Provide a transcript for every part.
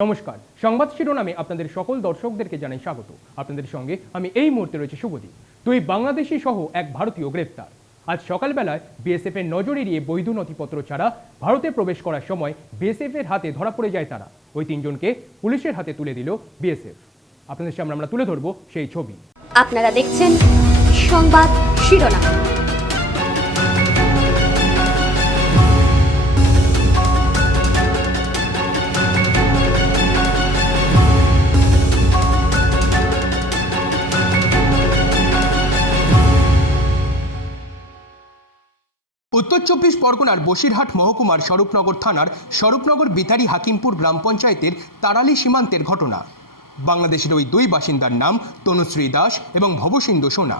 নমস্কার, সংবাদ শিরোনামে আপনাদের সকল দর্শকদেরকে জানাই স্বাগত। আপনাদের সঙ্গে আমি এই মুহূর্তে রয়েছে শুভদীপ। দুই বাংলাদেশি সহ এক ভারতীয় গ্রেপ্তার। আজ সকালবেলায় বিএসএফ এর নজর এড়িয়ে বৈধ নথিপত্র ছাড়া ভারতে প্রবেশ করার সময় বিএসএফ এর হাতে ধরা পড়ে যায় তারা। ওই তিনজনকে পুলিশের হাতে তুলে দিল বিএসএফ। আপনাদের সামনে আমরা তুলে ধরবো সেই ছবি। আপনারা দেখছেন সংবাদ শিরোনাম। উত্তর চব্বিশ পরগনার বসিরহাট মহকুমার স্বরূপনগর থানার স্বরূপনগর বিতারি হাকিমপুর গ্রাম পঞ্চায়েতের তারালি সীমান্তের ঘটনা। বাংলাদেশের ওই দুই বাসিন্দার নাম তনুশ্রী দাস এবং ভবসিন্ধু সোনা।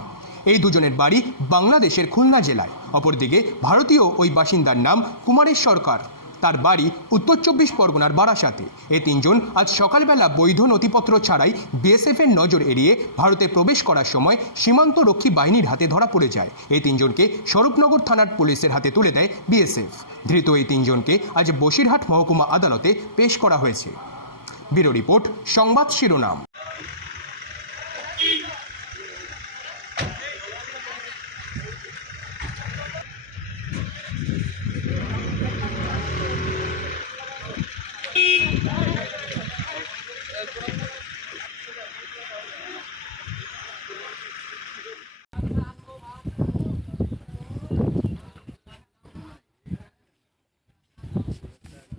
এই দুজনের বাড়ি বাংলাদেশের খুলনা জেলায়। অপরদিকে ভারতীয় ওই বাসিন্দার নাম কুমারেশ সরকার, তার বাড়ি উত্তর চব্বিশ পরগনার বারাসাতে। এই তিনজন আজ সকালবেলা বৈধ নথিপত্র ছাড়াই বিএসএফ এর নজর এড়িয়ে ভারতে প্রবেশ করার সময় সীমান্ত রক্ষী বাহিনীর হাতে ধরা পড়ে যায়। এই তিনজনকে স্বরূপনগর থানার পুলিশের হাতে তুলে দেয় বিএসএফ। ধৃত এই তিনজনকে আজ বসিরহাট মহকুমা আদালতে পেশ করা হয়েছে। ব্যুরো রিপোর্ট, সংবাদ শিরোনাম।